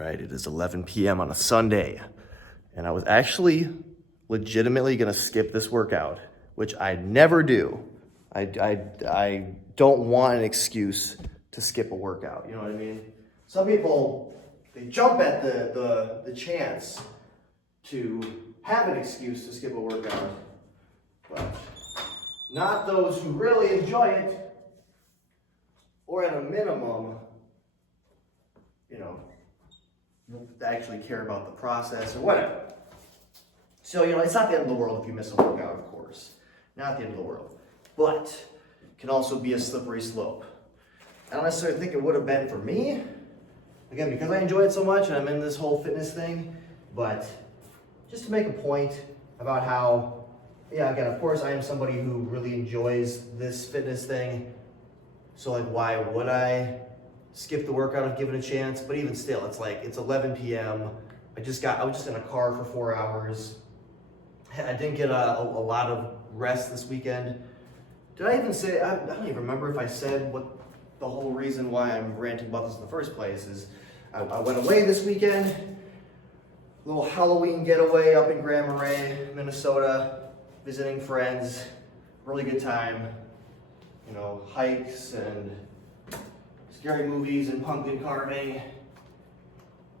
right, it is 11 p.m. on a Sunday, and I was actually legitimately gonna skip this workout, which I never do. I don't want an excuse to skip a workout, you know what I mean? Some people, they jump at the chance to have an excuse to skip a workout, but not those who really enjoy it, or at a minimum, you know, actually care about the process or whatever. So, you know, it's not the end of the world if you miss a workout, of course. Not the end of the world. But it can also be a slippery slope. I don't necessarily think it would have been for me. Again, because I enjoy it so much and I'm in this whole fitness thing. But just to make a point about how, yeah, again, of course, I am somebody who really enjoys this fitness thing. So, like, why would I skip the workout if given a chance? But even still, it's like, it's 11 p.m. I was just in a car for 4 hours. I didn't get a lot of rest this weekend. Did I even say, I don't even remember if I said what the whole reason why I'm ranting about this in the first place is. I went away this weekend, a little Halloween getaway up in Grand Marais, Minnesota, visiting friends, really good time. You know, hikes and scary movies and pumpkin carving.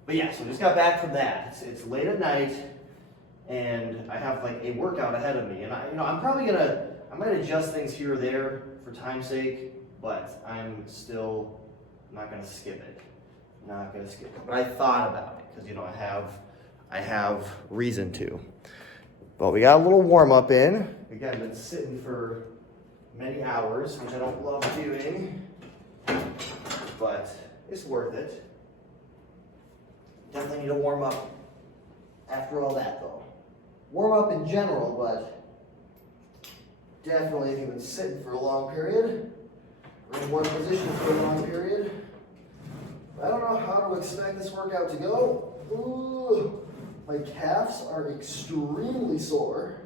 But yeah, so just got back from that. It's late at night, and I have like a workout ahead of me. And I might adjust things here or there for time's sake, but I'm still not gonna skip it. Not gonna skip it. But I thought about it because, you know, I have reason to. But we got a little warm up in. Again, been sitting for many hours, which I don't love doing, but it's worth it. Definitely need to warm up after all that, though. Warm up in general, but definitely if you've been sitting for a long period, or in one position for a long period. I don't know how to expect this workout to go. Ooh, my calves are extremely sore.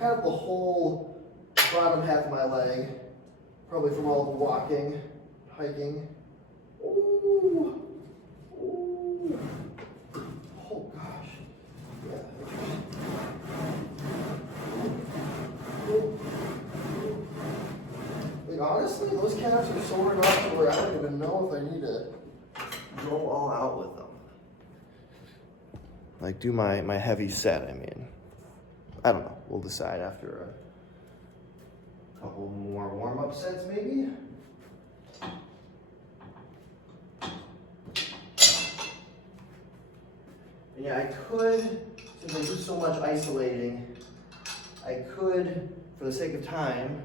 Kind of the whole bottom half of my leg, probably from all the walking, hiking. Ooh, ooh. Oh gosh. Yeah. Like honestly, those calves are sore enough to where I don't even know if I need to go all out with them. Like do my heavy set, I mean. I don't know. We'll decide after a couple more warm-up sets, maybe. And yeah, I could, since I do so much isolating, I could, for the sake of time,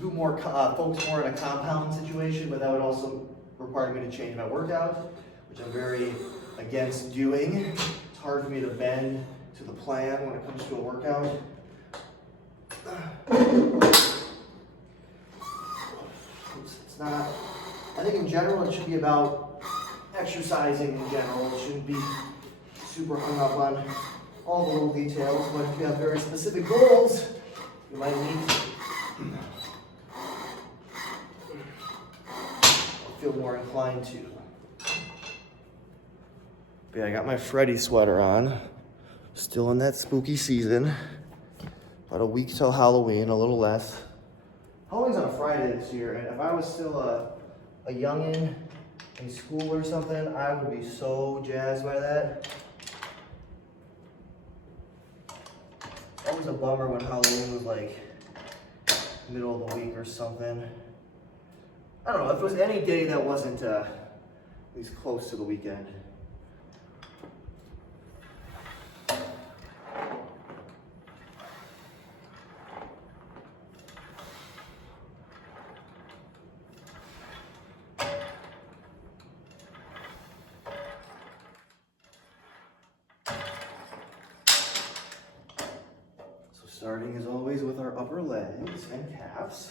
do more, focus more on a compound situation, but that would also require me to change my workout, which I'm very against doing. It's hard for me to bend to the plan when it comes to a workout. It's not, I think in general it should be about exercising in general. It shouldn't be super hung up on all the little details, but if you have very specific goals, you might need to feel more inclined to. But yeah, I got my Freddy sweater on. Still in that spooky season. About a week till Halloween, a little less. Halloween's on a Friday this year, and if I was still a youngin' in school or something, I would be so jazzed by that. Always a bummer when Halloween was like middle of the week or something. I don't know, if it was any day that wasn't at least close to the weekend. Starting as always with our upper legs and calves.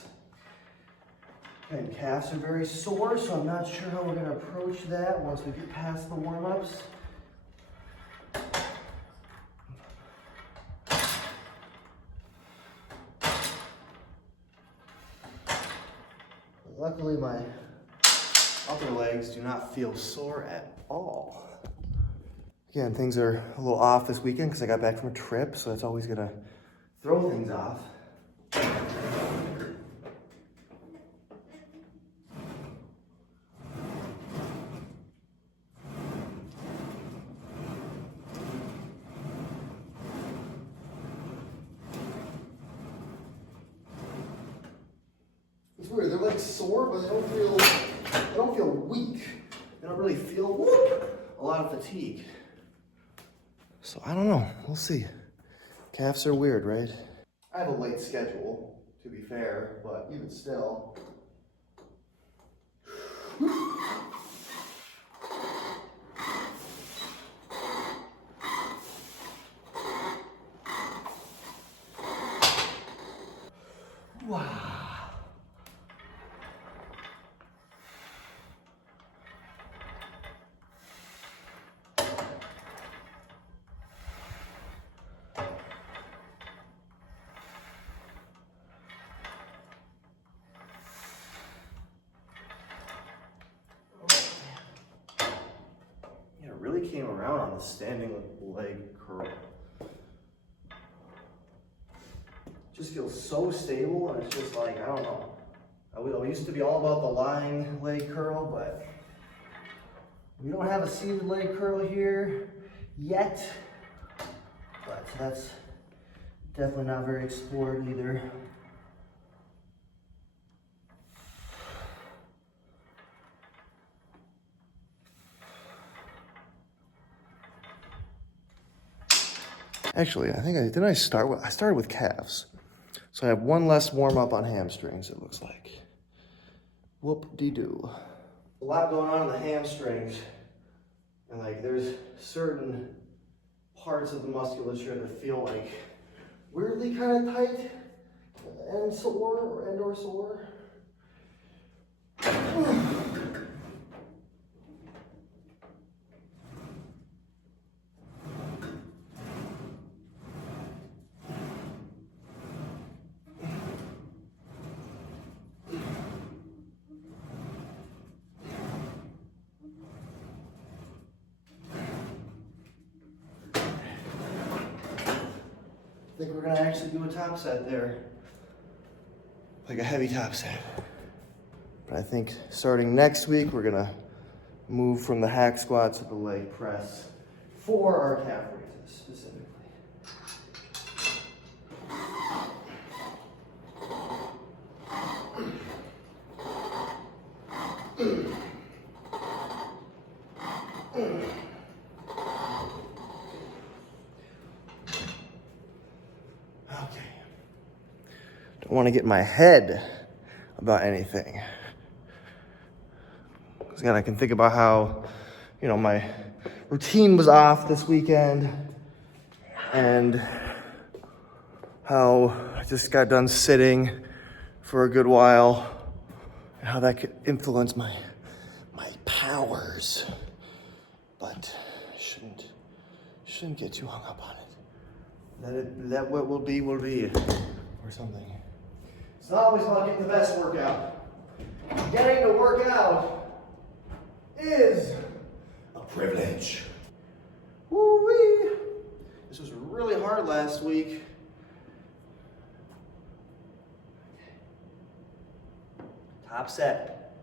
And calves are very sore, so I'm not sure how we're going to approach that once we get past the warm-ups. Luckily my upper legs do not feel sore at all. Again, things are a little off this weekend because I got back from a trip, so that's always gonna throw things off. It's weird, they're like sore, but they don't feel weak. They don't really feel a lot of fatigue. So I don't know, we'll see. Calves are weird, right? I have a late schedule, to be fair, but even still. Wow. Really came around on the standing leg curl. Just feels so stable, and it's just like, I don't know. I used to be all about the lying leg curl, but we don't have a seated leg curl here yet. But that's definitely not very explored either. Actually, I started with calves. So I have one less warm up on hamstrings, it looks like. Whoop-de-doo. A lot going on in the hamstrings. And like there's certain parts of the musculature that feel like weirdly kind of tight and sore or sore. I think we're gonna actually do a top set there. Like a heavy top set. But I think starting next week, we're gonna move from the hack squat to the leg press for our calf raises specifically. Don't want to get in my head about anything. Because again, I can think about how, my routine was off this weekend and how I just got done sitting for a good while and how that could influence my powers. But I shouldn't get too hung up on it. Let what will be or something. It's not always about getting the best workout. Getting to work out is a privilege. Woo-wee. This was really hard last week. Top set.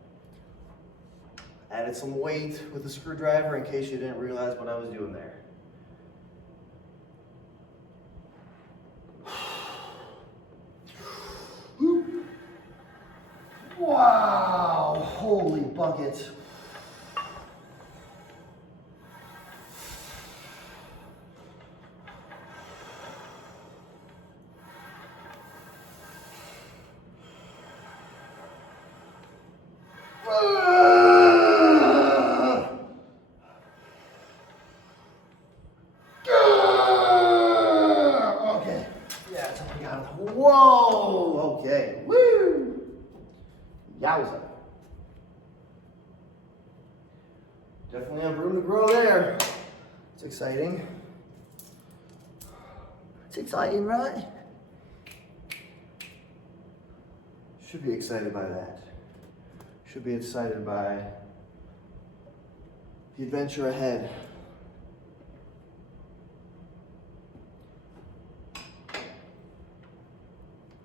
Added some weight with the screwdriver in case you didn't realize what I was doing there. Wow, holy bucket. Okay, yeah, something got it. Whoa, okay, woo, yowza. Definitely have room to grow there. It's exciting. It's exciting, right? Should be excited by that. Should be excited by the adventure ahead.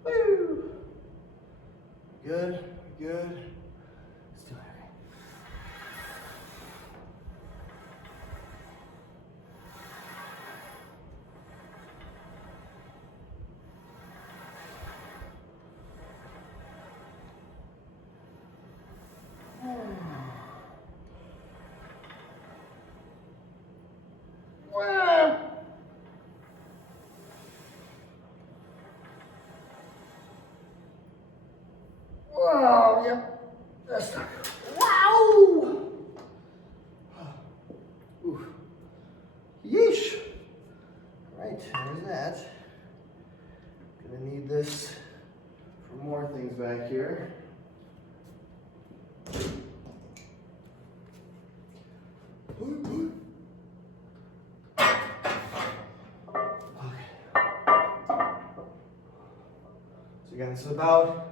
Woo! Good, good. Still heavy. Wow, yep, that's not good. Wow! Ooh. Yeesh. All right, there's that. Gonna need this for more things back here. So again, this is about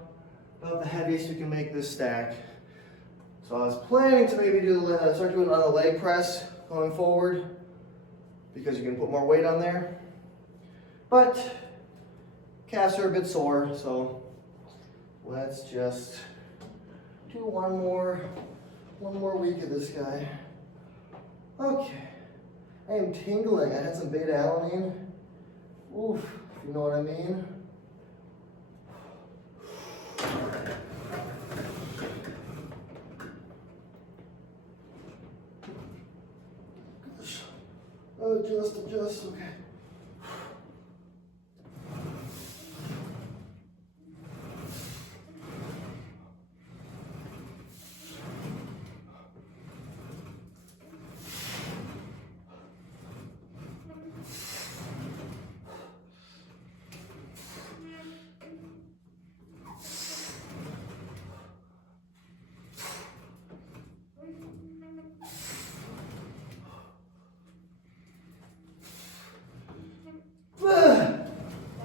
the heaviest you can make this stack. So I was planning to maybe start doing it on a leg press going forward because you can put more weight on there. But calves are a bit sore, so let's just do one more week of this guy. Okay, I am tingling. I had some beta alanine. Oof, if you know what I mean. Adjust, okay.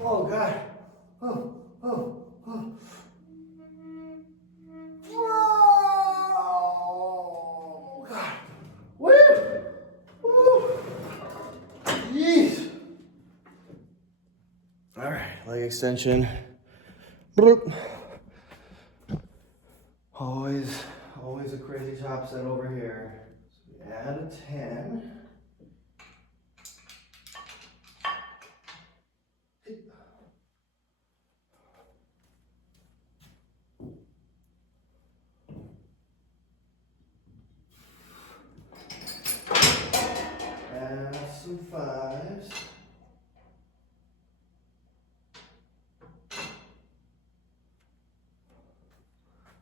Oh God. Oh God. Woo! Woo! Jeez. All right, leg extension. Bloop. Always a crazy top set over here. So we add a 10. Add some 5s.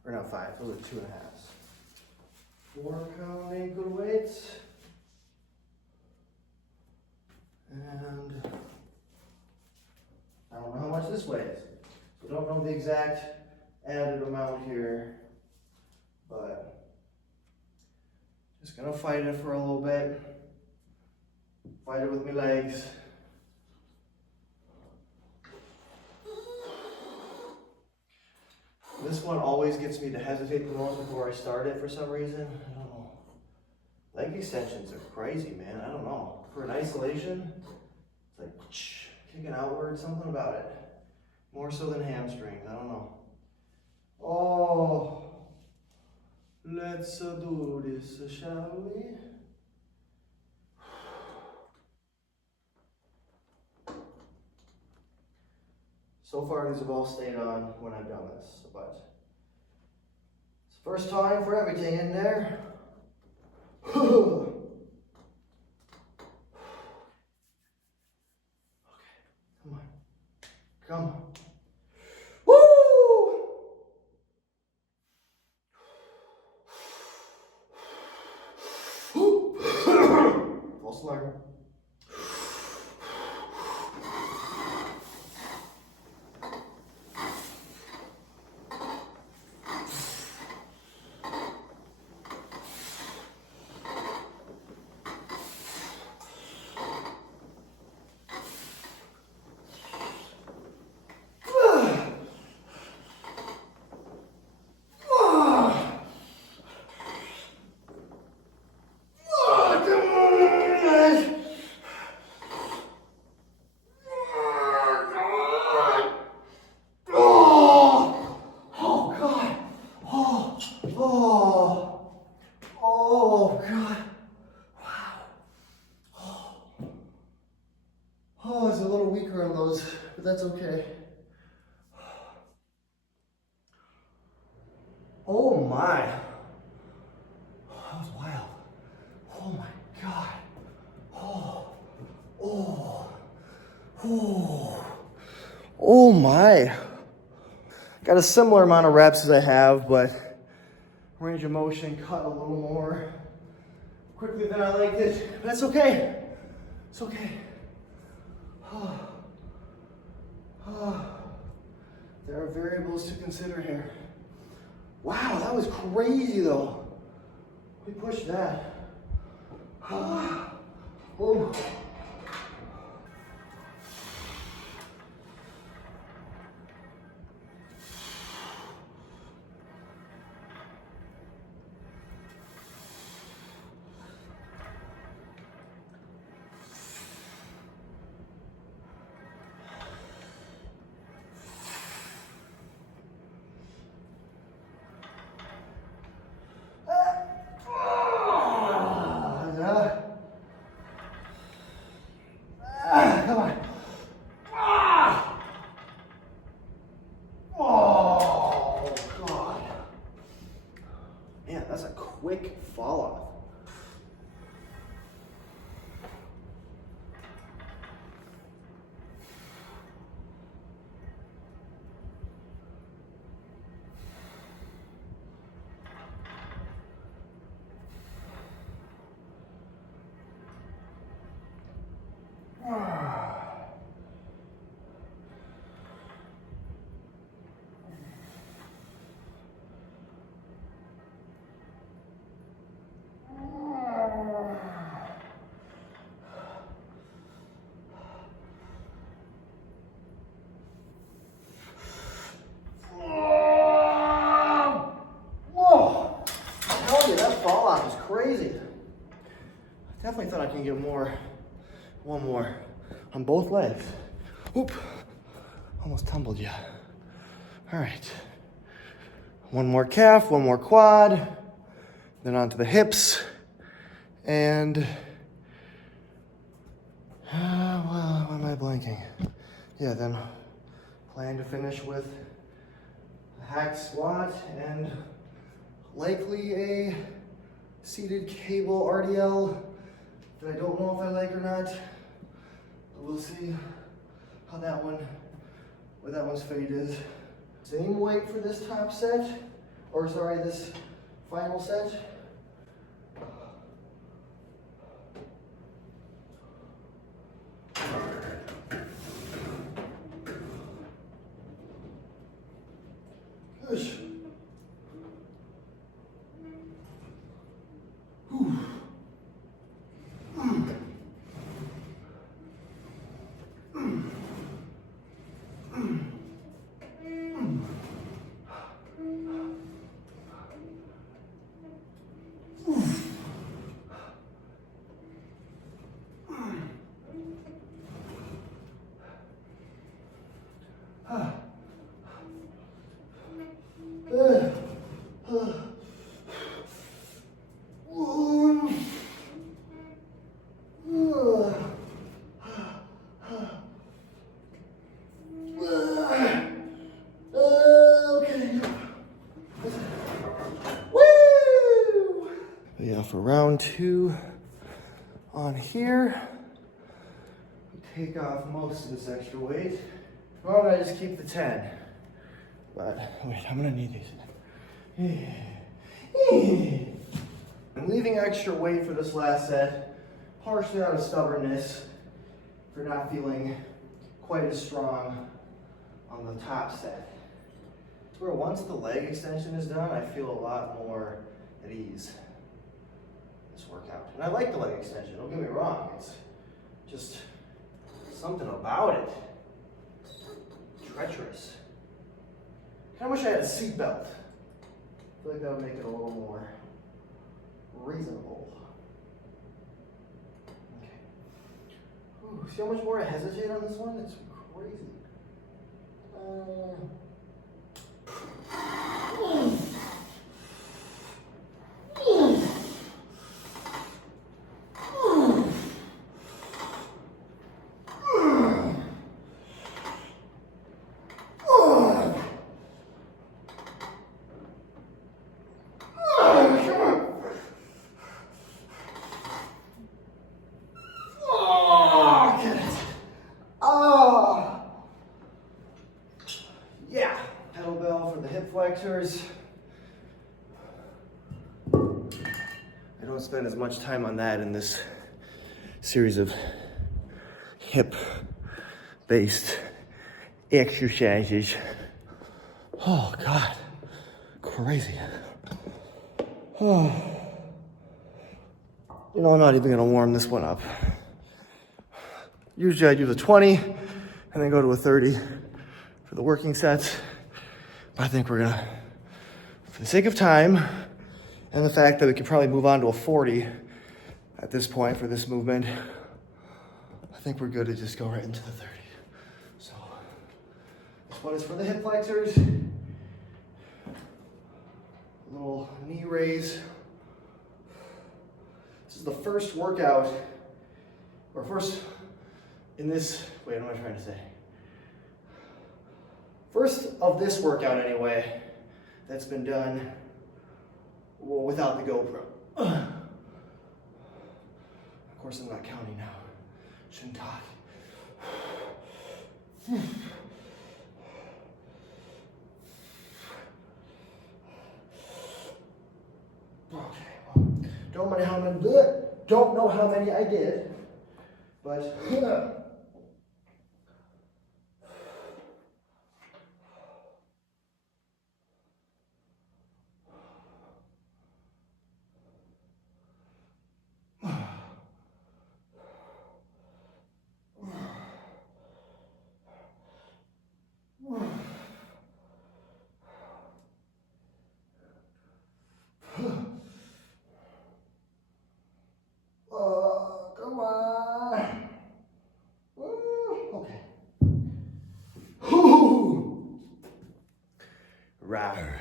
Or not 5, those are 2.5s. 4 pound ankle weights. And I don't know how much this weighs. So don't know the exact added amount here, but just gonna fight it for a little bit. Fight it with my legs. This one always gets me to hesitate the most before I start it for some reason. I don't know. Leg extensions are crazy, man. I don't know. For an isolation, it's like kicking outward, something about it. More so than hamstrings, I don't know. Oh, let's do this, shall we? So far, these have all stayed on when I've done this, but it's the first time for everything in there. Okay, come on. Woo! False alarm. Oh, God. Wow. Oh, it's a little weaker on those, but that's okay. Oh, my. That was wild. Oh, my God. Oh, oh, oh, oh, my. Got a similar amount of reps as I have, but range of motion cut a little more quickly than I liked it. But that's okay. It's okay. Oh. Oh. There are variables to consider here. Wow, that was crazy though. We pushed that. Oh. Oh. Come on. Oh, God. Man, that's a quick fall off. Fall off is crazy. I definitely thought I can get more. One more on both legs. Oop, almost tumbled you. All right. One more calf, one more quad, then onto the hips, and well, why am I blanking? Yeah, then plan to finish with a hack squat and likely a seated cable RDL that I don't know if I like or not. We'll see how that one, where that one's fate is. Same weight for this top set, or sorry, this final set. Push. Yeah, for round 2 on here, we take off most of this extra weight. Normally I just keep the 10, but wait, I'm gonna need these. I'm leaving extra weight for this last set, partially out of stubbornness for not feeling quite as strong on the top set. It's where once the leg extension is done, I feel a lot more at ease. This workout. And I like the leg extension, don't get me wrong. It's just something about it. Treacherous. I wish I had a seat belt. I feel like that would make it a little more reasonable. Okay. Ooh, see how much more I hesitate on this one? It's crazy. don't spend as much time on that in this series of hip-based exercises. Oh, God. Crazy. Oh. You know, I'm not even gonna warm this one up. Usually I do the 20 and then go to a 30 for the working sets. But I think we're gonna, for the sake of time and the fact that we could probably move on to a 40 at this point for this movement, I think we're good to just go right into the 30. So this one is for the hip flexors. Little knee raise. This is the first workout, or first in this, wait, what am I trying to say? First of this workout anyway, that's been done without the GoPro. Of course, I'm not counting now. Shouldn't talk. Okay, well, don't know how many I did, but come on. Okay. Rawr.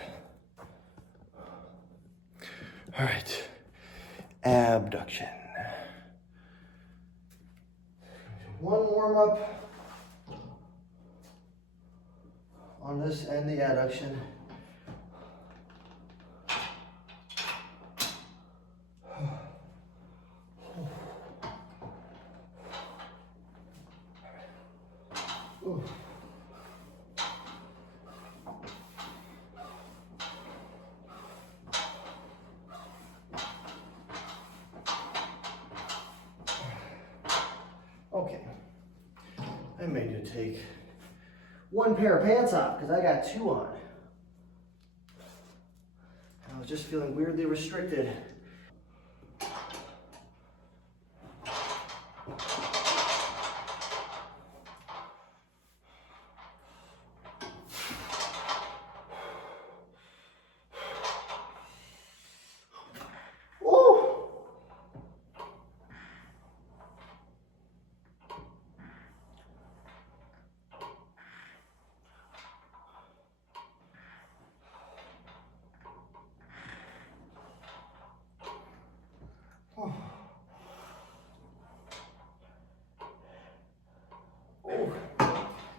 All right. Abduction. One warm up on this and the adduction. Okay, I made you take one pair of pants off because I got two on. I was just feeling weirdly restricted.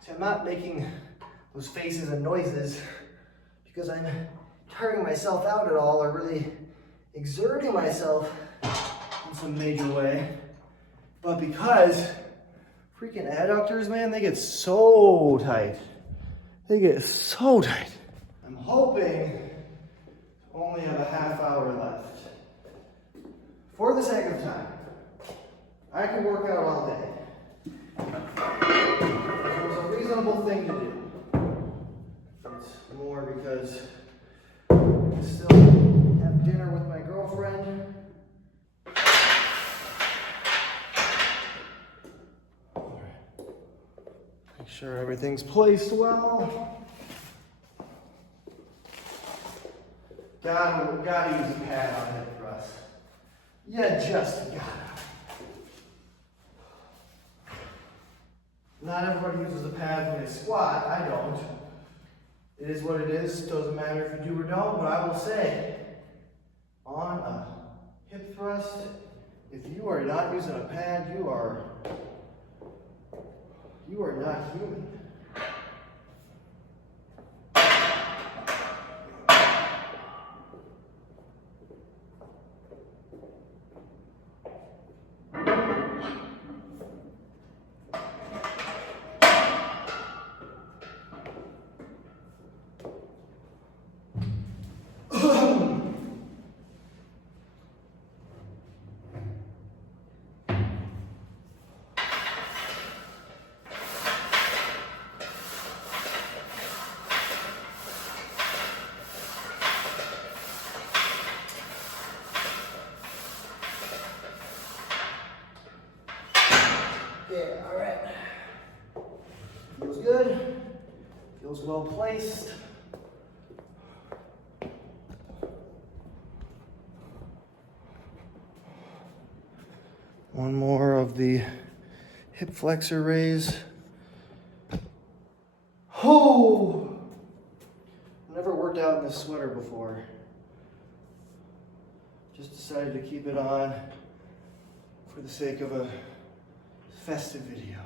See, I'm not making those faces and noises because I'm tiring myself out at all or really exerting myself in some major way, but because freaking adductors, man, they get so tight. They get so tight. I'm hoping to only have a half hour left. For the sake of time, I can work out all day. It was a reasonable thing to do. It's more because I still have dinner with my girlfriend. All right. Make sure everything's placed well. Gotta use a pad on hip thrust. Yeah, just gotta. Not everybody uses a pad when they squat. I don't. It is what it is. Doesn't matter if you do or don't, but I will say, on a hip thrust, if you are not using a pad, you are not human. Yeah, all right. Feels good. Feels well placed. One more of the hip flexor raise. Oh! Never worked out in this sweater before. Just decided to keep it on for the sake of a festive video.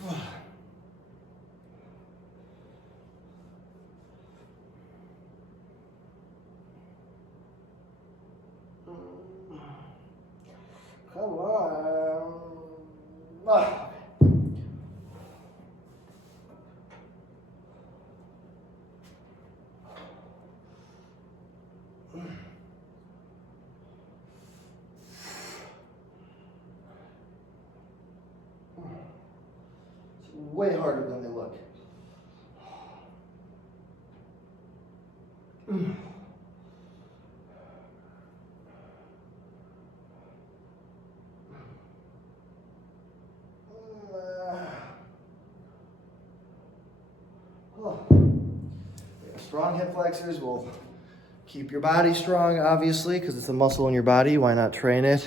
Come on. It's way harder than they look. Strong hip flexors will keep your body strong, obviously, because it's the muscle in your body. Why not train it?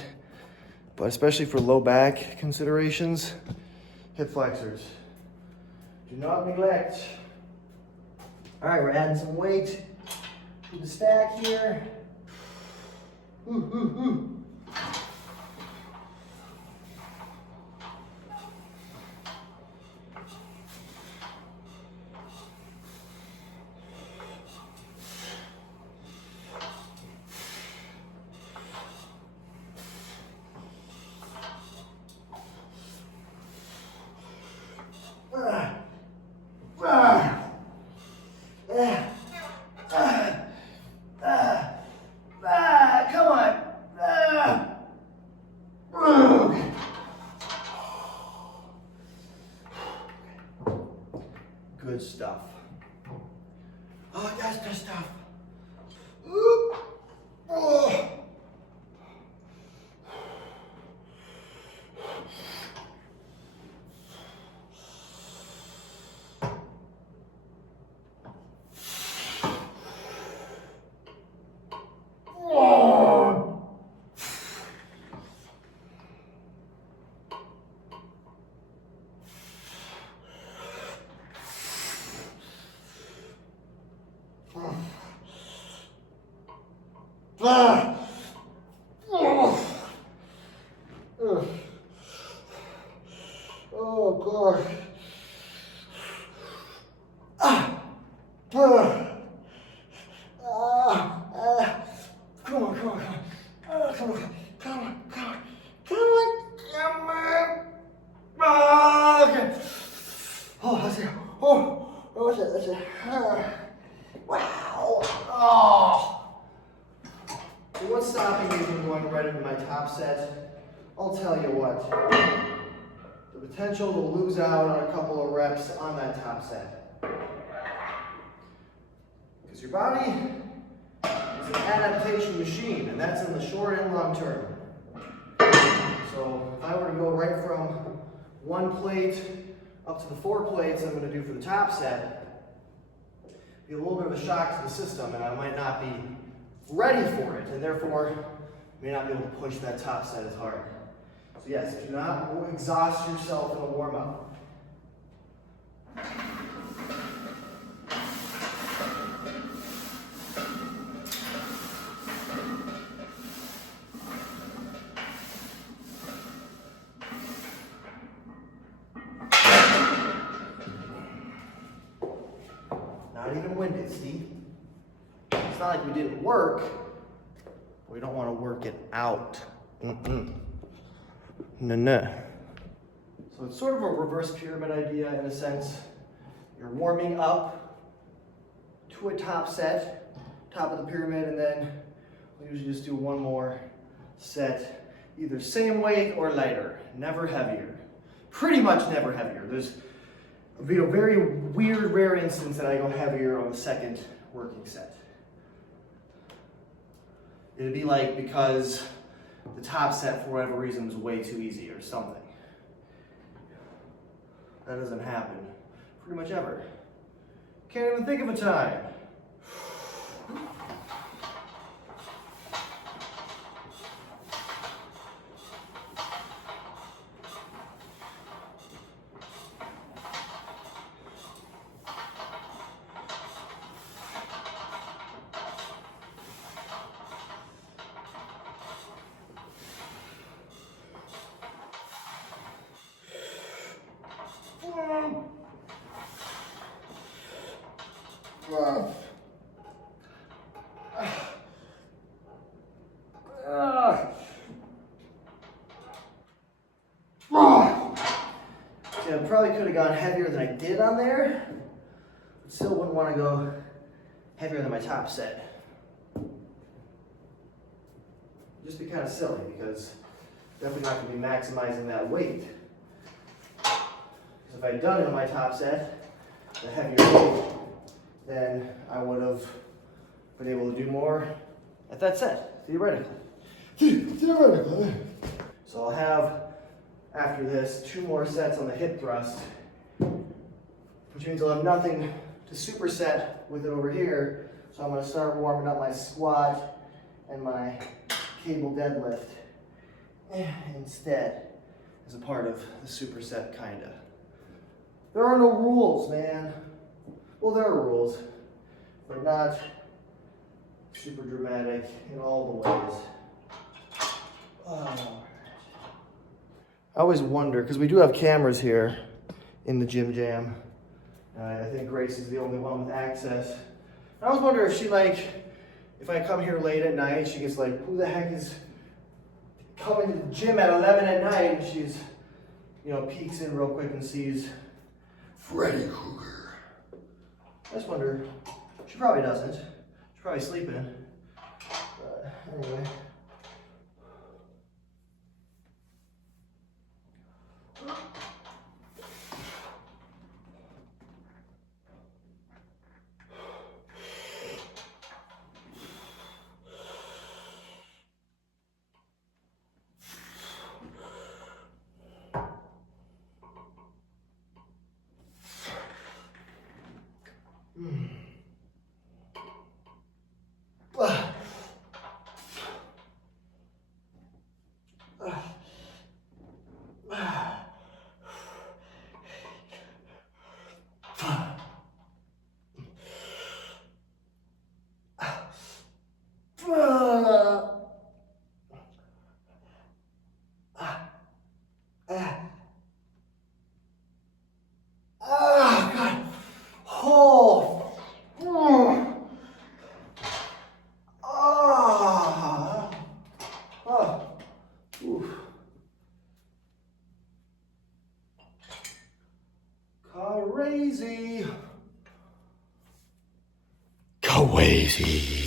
But especially for low back considerations, hip flexors. Do not neglect. All right, we're adding some weight to the stack here. Ooh, ooh, ooh. Come on. Good stuff. Oh, that's good stuff. Ooh. Oh. Oh, God. Come on, come on, come on. Come on, come on, come on. Come on. Okay. Oh, that's it. Oh, that's it. Wow. Oh. So what's stopping me from going right into my top set? I'll tell you what. The potential to lose out on a couple of reps on that top set. Because your body is an adaptation machine, and that's in the short and long term. So if I were to go right from one plate up to the 4 plates I'm going to do for the top set, it'd be a little bit of a shock to the system, and I might not be ready for it, and therefore may not be able to push that top set as hard. So yes, do not exhaust yourself in a warm-up. Not even winded, see? It's not like we didn't work, but we don't want to work it out. No. So it's sort of a reverse pyramid idea in a sense. You're warming up to a top set, top of the pyramid, and then we usually just do one more set, either same weight or lighter, never heavier. pretty much never heavier. There's a very weird, rare instance that I go heavier on the second working set. It'd be like because the top set, for whatever reason, was way too easy or something. That doesn't happen pretty much ever. Can't even think of a time. See, I probably could have gone heavier than I did on there, but still wouldn't want to go heavier than my top set. Just be kind of silly because definitely not going to be maximizing that weight. Because if I had done it on my top set, the heavier weight, then I would have been able to do more at that set, theoretically. Theoretically. So I'll have, after this, 2 more sets on the hip thrust, which means I'll have nothing to superset with it over here. So I'm going to start warming up my squat and my cable deadlift instead as a part of the superset, kinda. There are no rules, man. Well, there are rules, but not super dramatic in all the ways. I always wonder, because we do have cameras here in the gym jam. I think Grace is the only one with access. I always wonder if she, like, if I come here late at night, she gets like, who the heck is coming to the gym at 11 at night? And she's, you know, peeks in real quick and sees Freddy Krueger. I just wonder, she probably doesn't. She's probably sleeping. But anyway.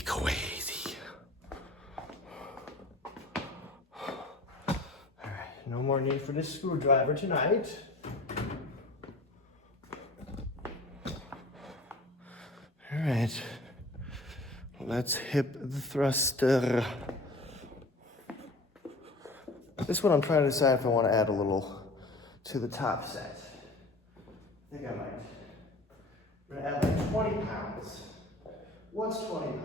Crazy. All right, no more need for this screwdriver tonight. All right, let's hip the thruster. This one I'm trying to decide if I want to add a little to the top set. I think I might. I'm gonna add like 20 pounds. What's 20 pounds?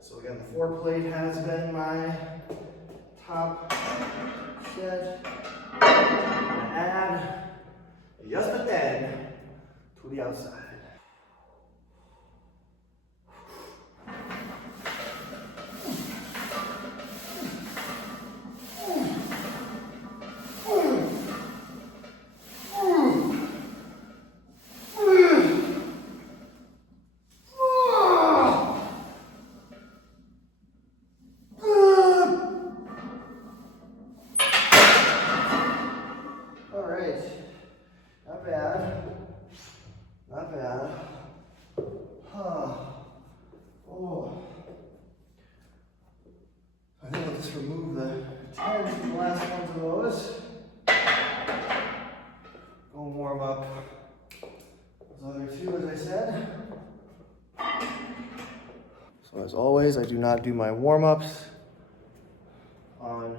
So again, the 4 plate has been my top set. I'm gonna add just a 10 to the outside. Not bad. remove the tens from the last ones of those. Go warm up those other two, as I said. So as always, I do not do my warm-ups on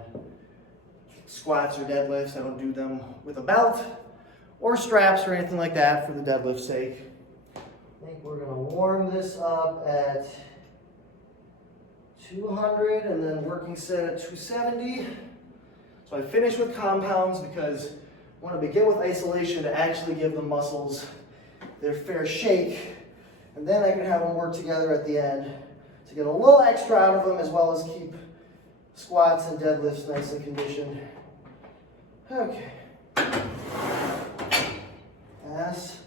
squats or deadlifts. I don't do them with a belt or straps or anything like that for the deadlift's sake. I think we're gonna warm this up at 200 and then working set at 270. So I finish with compounds because I want to begin with isolation to actually give the muscles their fair shake, and then I can have them work together at the end to get a little extra out of them, as well as keep squats and deadlifts nice and conditioned. Okay. Pass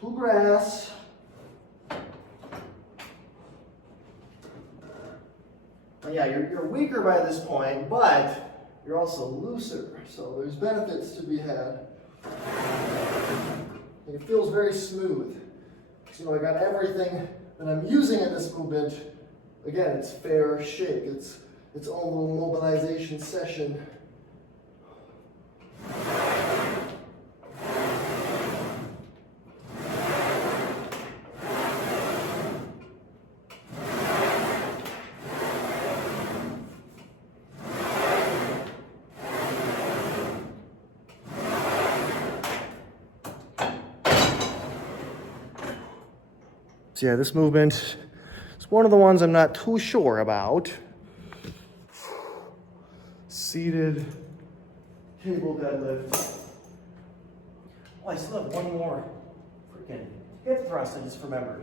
to grass. Yeah, you're weaker by this point, but you're also looser. So there's benefits to be had. And it feels very smooth. So I got everything that I'm using in this movement. Again, it's fair shake. It's its own little mobilization session. So yeah, this movement is one of the ones I'm not too sure about. Seated cable deadlift. Oh, I still have one more freaking hip thrust I just remembered.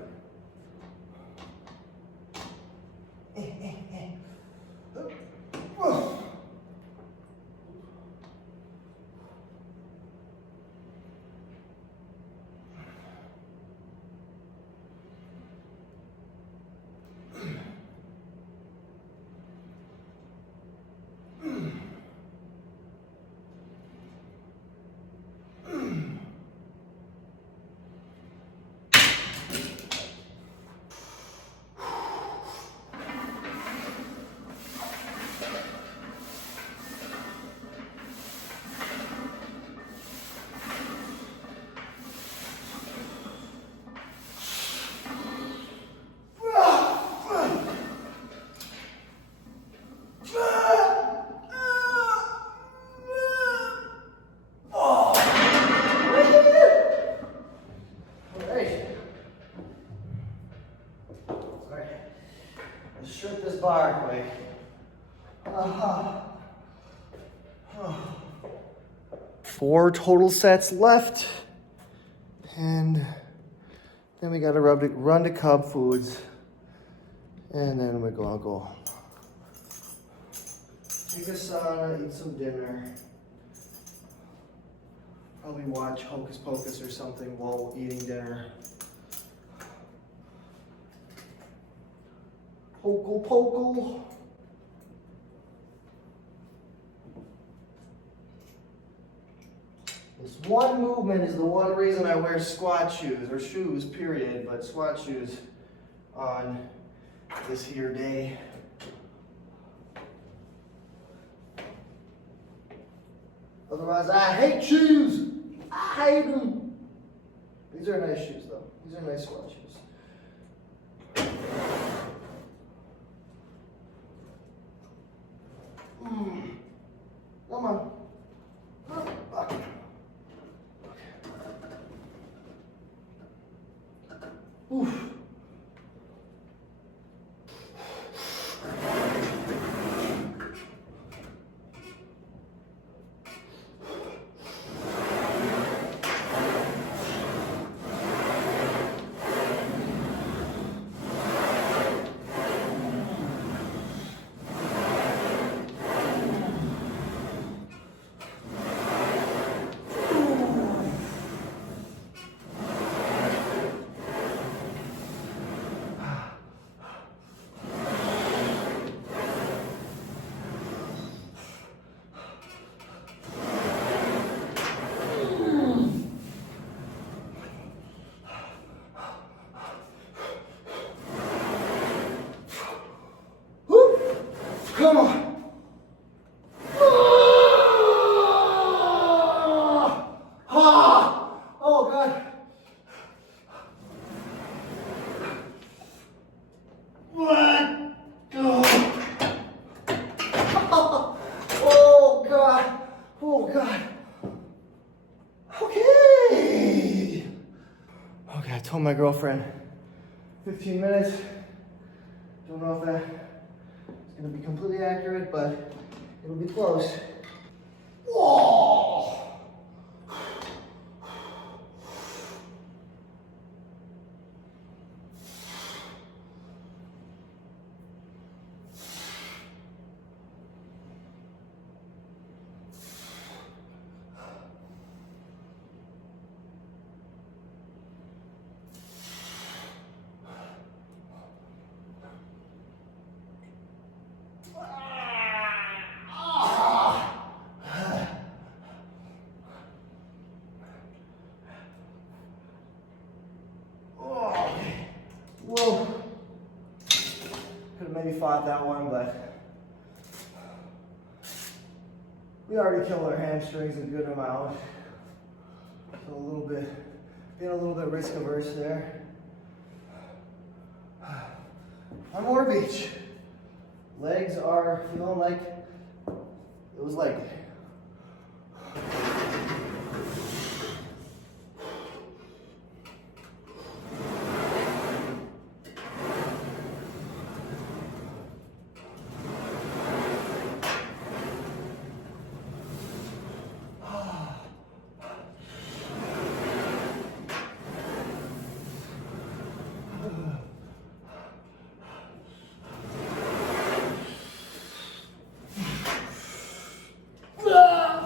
Strip this bar quick. Four total sets left. And then we gotta run to Cub Foods. And then we're gonna go take a sauna, eat some dinner. Probably watch Hocus Pocus or something while eating dinner. Pokle, pokle. This one movement is the one reason I wear squat shoes, or shoes, period, but squat shoes on this here day. Otherwise, I hate shoes. I hate them. These are nice shoes, though. These are nice squat shoes. Come on. Okay. Oof. Come on. my girlfriend. 15 minutes. Don't know if that is gonna be completely accurate, but it'll be close. Whoa! Whoa. Could have maybe fought that one, but we already killed our hamstrings a good amount. So being a little bit risk averse there. One more beach. Legs are feeling like it was leg day.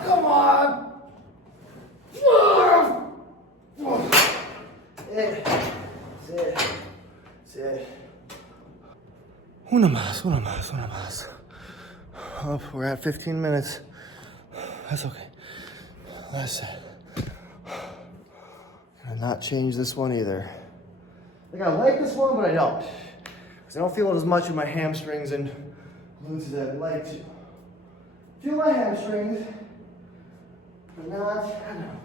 Come on! That's it. Una más. Oh, we're at 15 minutes. That's okay. Last set. Gonna not change this one either. Like I like this one, but I don't. Because I don't feel it as much in my hamstrings and glutes as I'd like to. Feel my hamstrings, but not, I don't know.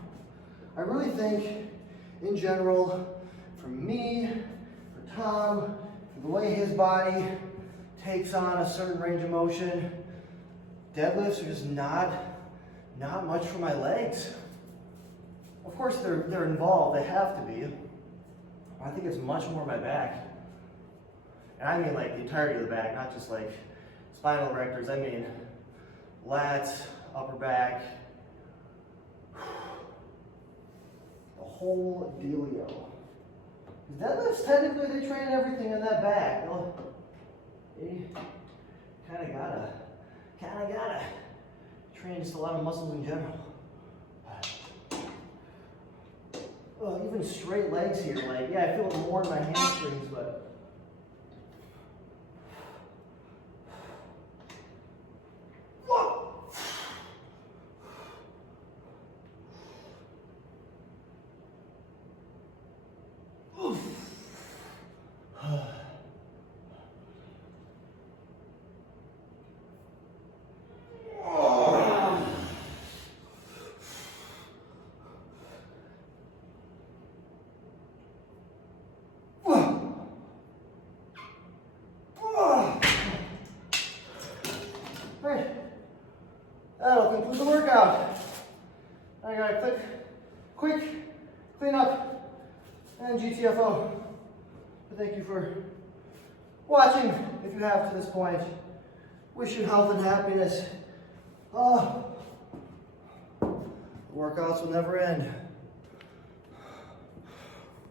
I really think, in general, for me, for Tom, for the way his body takes on a certain range of motion, deadlifts are just not much for my legs. Of course, they're involved, they have to be. I think it's much more my back. And I mean like the entirety of the back, not just like spinal erectors, I mean lats, upper back, the whole dealio. Deadlifts, technically, they train everything in that back. Well, you kind of gotta train just a lot of muscles in general. Well, even straight legs here, like, yeah, I feel it more in my hamstrings, but Alright, that'll conclude the workout. I gotta quick clean up and GTFO. But thank you for watching, if you have to this point. Wish you health and happiness. The workouts will never end.